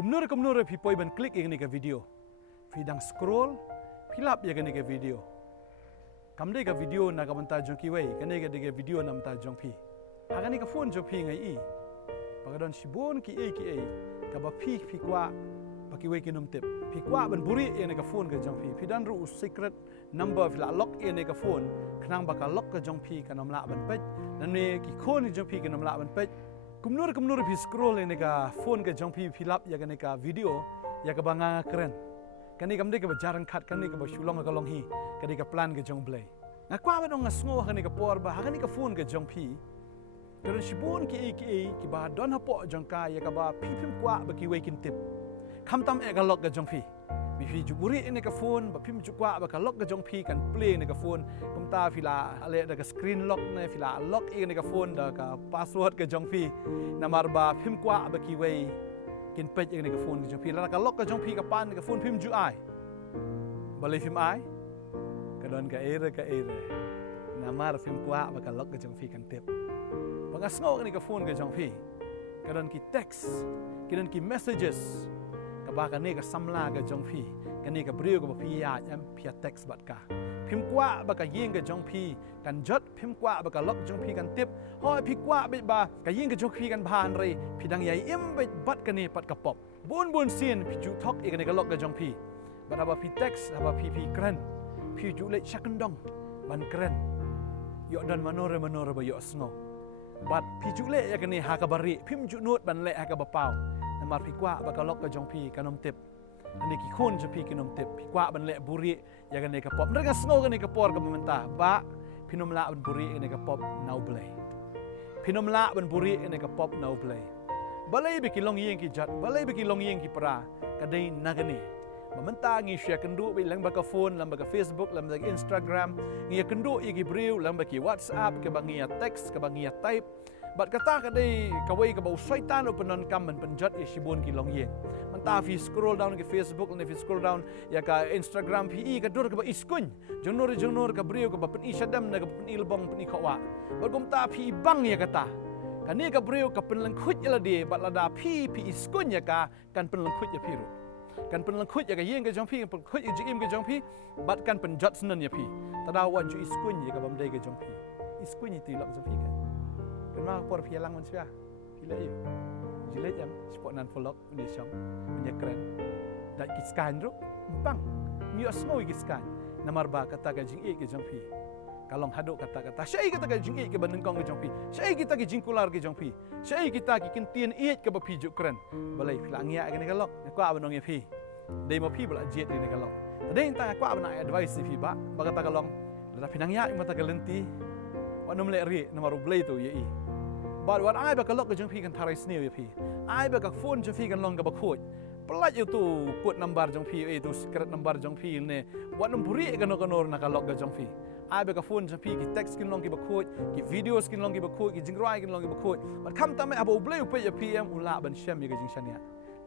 Kumnur pi poi ban klik yang ni ke video. Pi dang scroll, pi lap ya ni ke video. Kamde ke video na ka banta jong ki wei, kane ke video na banta jong pi. Agani ka phone jong pi ngai i. Pagadon sibon ki e ka ba pi kwa ba ki wei ki nom tip. Pi kwa ban Buhrieh yang ni ka phone ke jong pi. Pi dan ru secret number fila lock yang ni ka phone. Kenang ba ka lock ke jong pi ka nom la ban pej. Dan ni ki khon ni jong pi ka nom la ban pej. Kumnur pi scroll yang ni ka phone ke jong pi lap ya ni ka video ya ka banga keren. Kani kamde ke jarang kat kani ke Shillong ka long hi kani ka plan ke jong play. Na kwa ba dong ngasngo kani ka por ba kani ka phone ke jong pi. Karon sibon ki ba don hapo jong ka ya ka ba pim kwa ba ki wei kin tip. Kham tam e ka lok ke jong pi. Bi fi ju Buhrieh ni ka phone ba pim ju kwa ba ka lok ke jong pi kan play ni ka phone. Kum ta fila ale da ka screen lock na fila lock e ni ka phone da ka password ke jong pi. Namar ba pim kwa ba ki wei kin pej yang ni ka phone ke jong pi la ka lok ke jong pi ka pan ka phone pim ju ai balai film ai ka don ka ere namar film kwa ba ka lok ke jong pi kan tip pangasngo ni ka phone ke jong pi ka don ki text ki don ki messages ka ba ka ni ka samla ke jong pi ka ni ka Buhrieh ka ba pi ya am pi text bat ka phim kwa ba ka yeng ke jong pi kan jot phim kwa ba ka lok jong pi kan tip hoi pi kwa be ba ka yeng ke jong pi kan bhan rei pi dang yai im be bat ka ni pat ka pop bun sin pi ju thok e ka ni ka lok ke jong pi ba ba pi text ba pi kren pi ju le shakendong ban kren yo dan manore ba yo sngo bat pi ju le ya ka ni ha ka bari phim ju not ban le ha ka ba pau namar pi kwa ba ka lok ke jong pi kanom tip ani ki khon je pi kinom tip pi kwa ban le Buhrieh ya kan ni ka pop mereka snow kan ni ka por ka mementa ba pinom la ban Buhrieh ni ka pop now play pinom la ban Buhrieh ni ka pop now play balai be ki long yeng ki jat balai be ki long yeng ki pra ka dei nagani mementa ngi share kendu be lang ba ka phone lang ba ka Facebook lang ba ka Instagram ngi kendu i ki Buhrieh lang ba ki WhatsApp ke bangi text ke bangi type bat kata ka dei ka wei ka ba syaitan o penon kam man penjat i sibon ki long yeng menta fi scroll down ke Facebook ni fi scroll down ya ka Instagram pi ka dur ka ba iskun jonor ka Buhrieh ka ba pen i sadam na ka pen ilbong pen i khawa bat gum ta fi bang ya kata kani ka Buhrieh ka pen lang khut ya la de bat la da pi iskun ya ka kan pen lang khut ya piru kan pen lang khut ya ka yeng ka jong pi pen khut ya jim ka jong pi bat kan pen jat senan ya pi tada wan ju iskun ya ka bam dei ka jong pi iskun ti lok jong pi kan kenal por pi lang man sia pila i jilet jam sport nan follow ni syam punya keren dak ki skan ru bang mi asmo ki skan namar ba kata ka jing e ke jong pi kalong haduk kata syai kata ka jing e ke bandeng kong ke jong pi syai kita ki jing kular ke jong pi syai kita ki kentien e ke ba pi ju keren balai pila ngia ke ni kalok ko abanong e pi dei mo pi bala jet ni kalok dei ta ko abana advice fi ba kata kalong la pinang ya mata galenti wanom le ri namaru blay tu ye i but what I ba ka lok ke jong pi kan tharai sneu ye pi ai ba ka phone jong pi kan long ka ba khoj pelat you tu kod number jong pi e tu secret number jong pi ne wanom Buhrieh kan kanor na ka lok ke jong pi ai ba ka phone jong pi ki text kin long ki ba khoj ki videos kin long ki ba khoj ki jingrai kin long ki ba khoj but kam ta me abo blay pe ye pi am ula ban shem ye ke jing shania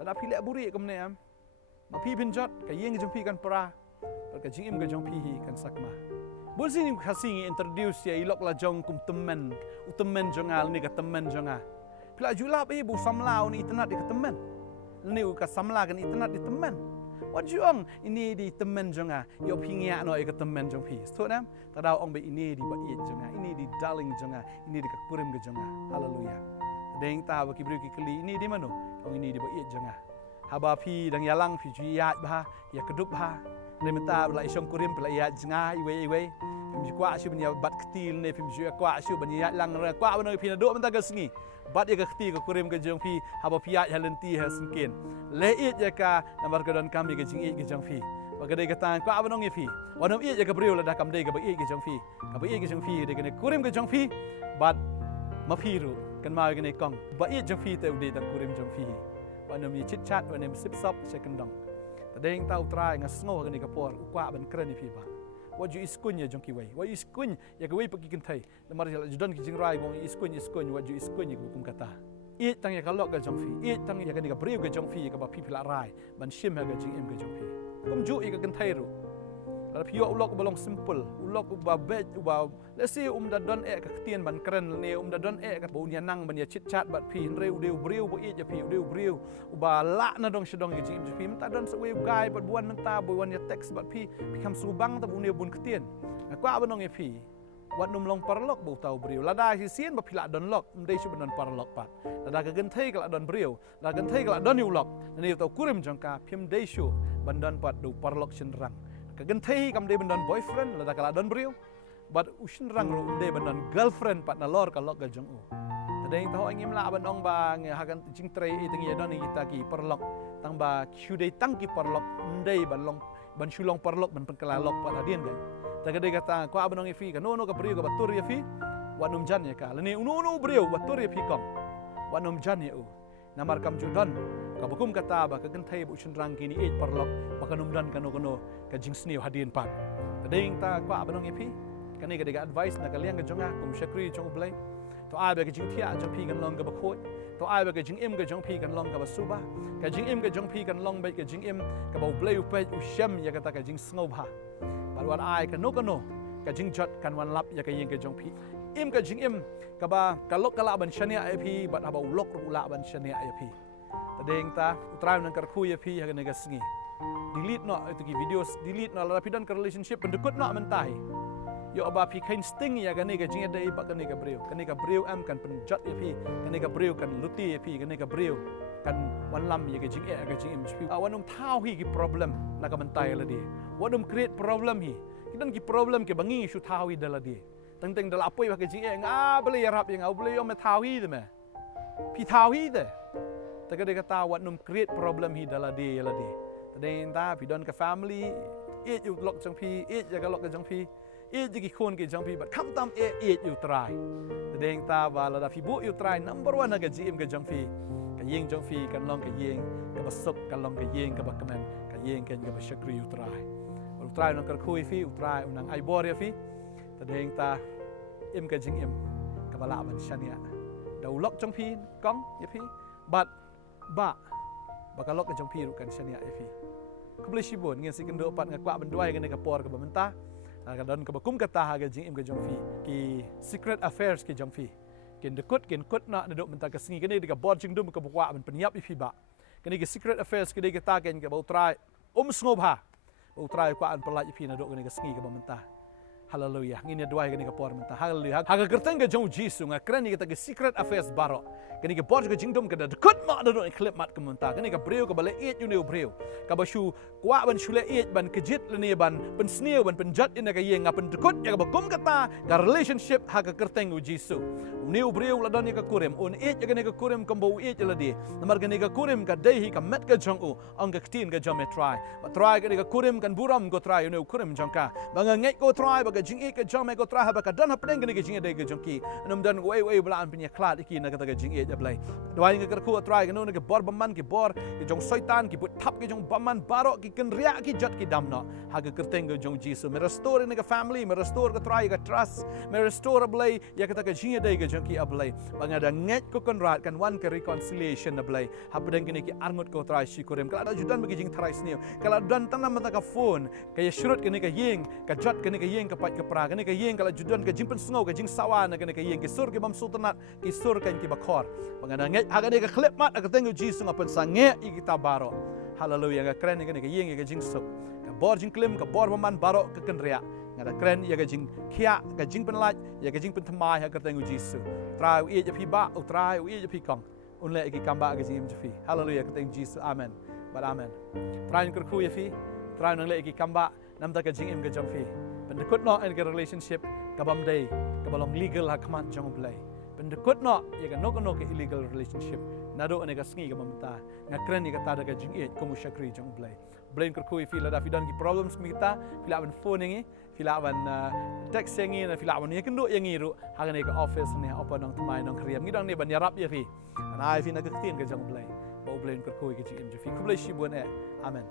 la pi le Buhrieh kam ne am ma pi bin jot ka yeng jong pi kan pra ka jing im ka jong pi hi kan sakma Boleh ni kasih introduce ya ilok la jong kum temen, utemen jongal ni ka temen jonga. Pila jula pe bu samlau ni internet di ka temen. Ni ka samla kan internet di temen. What jong ini di temen jonga. Yo pingya no ka temen jong pi. Stok nam? Tadau ong be ini di ba iet jonga, ini di darling jonga, ini di ka kurim ke jonga. Haleluya. Deng ta ba ki bru ki kli ini di mano? Ong ini di ba iet jonga. Haba pi dang yalang pi ju yat ba, ya kedup ba. Ni menta la isong kurim pela ya jenga iwe pim kwa shu banya bat ketil ne pim ju kwa shu banya lang ra kwa bano pina do menta gasngi bat ya ketil ka kurim ka jong pi haba pia ya lenti ha singkin le it ya ka namar ka don kami ka jing it ka jong pi bagade ka tan kwa bano ngi pi wanom it ya ka Buhrieh la da kam dei ka ba it ka jong pi ka ba it ka jong pi de ka ne kurim ka jong pi bat ma pi ru kan ma ka ne kong ba it jong pi te u de ta kurim jong pi wanom ni chit chat wanom sip sop secondong tadeng tau try ngasngo ka ni ka por ukwa ban kren ni pi ba what you iskun ya jong ki wei what iskun ya ka wei pagi kentai lamar ya judan ki jingrai wong iskun what you iskun ya kum kata it tang ya ka lok ka jong pi it tang ya ka ni ka Buhrieh ka jong pi ka ba pi pila rai ban shim ha ka jing em ka jong pi kum ju i ka kentai ru la phi ulok balong simple ulok uba bet uba let's say da don ka tien ban kren ne da don ka bo nya nang ban ya chit chat bat phi reu deu breu bo ja phi deu breu uba la na dong shidong ji phi ta don sa we gai bat buan ta bo wan ya text bat phi kam subang ta bu ne bun ktien kwa banong ya phi wat num long parlok bo tau breu lada si sien ba phila don lok mdei su ban parlok pat lada ka gen thei ka don breu la gen thei ka don ulok ne tau kurim jangka phim dei su ban don pat do parlok chin rang ka gen thei kam dei ban don boyfriend lada ka don breu bat ushin rang ro mdei ban don girlfriend pat na lor ka lok ga jong u tadeng tau angim la ban ong ba nge hagan jing trei i teng ye don kita ki parlok tang ba chu dei tang ki parlok mdei ban long ban shulong parlok ban penkelalok pat adien ga Tagade kata ko abanong ifi ka no ka brio ka batur ya fi wanum jan ya ka lani no brio batur ya fi kom wanum jan ya u namar kam judan ka bukum kata ba ka genthai bu chenrang kini ej parlok ba kanum dan kano ka jingsni hadien pan tading ta ko abanong ifi kani ka diga advice na kaliang ka jonga kum shakri chong blai to ai ba ka jing thia jong pi kan long ka ba khoi to ai ba ka jing im ka jong pi kan long ka ba suba ka jing im ka jong pi kan long ba ka jing im ka ba blai u pe u shem ya kata ka jing sngob ha wan ai ka no ka jing jot kan wan lap ya ka yeng ka jong pi im ka jing im ka ba ka lok ka la ban shania ai pi bat aba ulok ru la ban shania ai pi tadeng ta utrai nang kar khu ya pi ha ka sngi delete no itu ki videos delete no la pidan ka relationship pendekut no mentai yo aba pi kain sting ya ka jing dai ba ka ka breu am kan penjot ya pi ka breu kan luti ya pi ka breu kan wan lam ya ka jing im pi wanum thau hi ki problem na ka mentai la di wanum create problem hi kidan ki problem ke bangi shu thau hi dala di teng dala apoi ba ka jing nga bele ya rap yang au bele yo me thau hi de me pi thau hi de ta ka de ka ta wanum create problem hi dala di la di tadeng ta pi don ka family e ju lok jong pi e ja ka lok ka jong pi e ji ki khon ke jong pi but kham tam e ju try tadeng ta ba la da pi bu you try number 1 na ka jim ka jong pi ka yeng jong pi kan long ka yeng ka basuk ka long ka yeng ka ba kamen ka yeng kan ka ba shakri you try try nang kar khui fi try nang ai bor ya fi tadeng ta im ka jing im ka bala ban shania dau lok jong pi kong ya fi but ba ka lok ka jong pi ru kan shania ya fi ka bli shibon ngen si kan do pat ngakwa ban duai kan ka por ka ba menta ka don ka ba kum ka ta ha ka jing im ka jong pi ki secret affairs ki jong pi ken kut na do menta ka singi kan ni ka bor jing dum ka bwa ban penyap fi ba kan ki secret affairs ki de ka ta ken ka ba try sngob ha utrai ko an pelaj pi na do ka singi ka ba menta hallelujah ngini duai ka ni ka por menta hallelujah ha ka kerteng ka jong jisu nga kren ni ka ta secret affairs baro kani ka bor ka jingdom ka da kut ma da do clip mat ka menta kani ka breu ka bale et you know breu ka ba shu kwa ban shule et ban ka jit le ne ban pen sneu ban pen jat ina ka yeng ngapen kut ya ka ba kum ka ta ka relationship ha ka kerteng u jisu neu breu la don ka kurem on et ya ka ni ka kurem ka bo et la di namar ka ni ka kurem ka dei hi ka met ka jong u ang ka tin ka jom try ba try ka ni ka kurem kan buram go try you know kurem jong ka ba nga ngai ko try ba ka jing et ka jom ko try ba ka dan ha pren ka ni ka jing dei ka jong ki nam dan we bla an pinya klat ki na ka ta ka jing et blai doai nga kerku try ka no ke bor baman ki bor ki jong soitan ki put thap ki jong baman baro ki ken ria ki jot ki damno ha ka kerteng ka jong jisu me restore ni ka family me restore ka try ka trust me restore blai ya ka ta ka jing dei ka jong ki ablai banga da nget ko kon rat kan one ka reconciliation ablai ha pedang ki ki arngot ko try shikurem kala da judan bagi jing try sneu kala dan tanam mata ka phone ka ya shurut ka ni ka yeng ka jot ka ni ka yeng ka pat ka pra ka ni ka yeng kala judan ka jing pen sngo ka jing sawan ka ni ka yeng ki sur ki bam sultanat ki sur kan ki bakhor banga nget aga de ka clip mat aga tengu jisu ngapen sange i kita baro hallelujah ga kren ga yeng ga jing sok ka bor jing klim ka bor man baro ka ken ria ngada kren ya ga jing khia ga jing pen laj ya ga jing pen thmai ha ka tengu jisu trai u je phi ba u trai u je phi kong un le ki kamba ga jing je phi hallelujah ka tengu jisu amen but amen trai ker khu ye phi trai nang le ki kamba nam ta ga jing im ga jong phi pen kut no en ga relationship ka bam dei ka balong legal ha kman jong play pendekut no ya kan no ke illegal relationship nado ane ka sngi ka mamta nga kren ni ka tada ka jing et komu shakri jong blai blain kur kui fila da fidan ki problems kita fila ban phone ngi fila ban text ngi na fila ban ye kendo yang ngiru hagane ka office ni apa Nongthymmai Nongkhryiem ngidang ni ban yarap ye fi anai fi na ka tin ka jong blai bo blain kur kui ki jing fi kublai shi bon e amen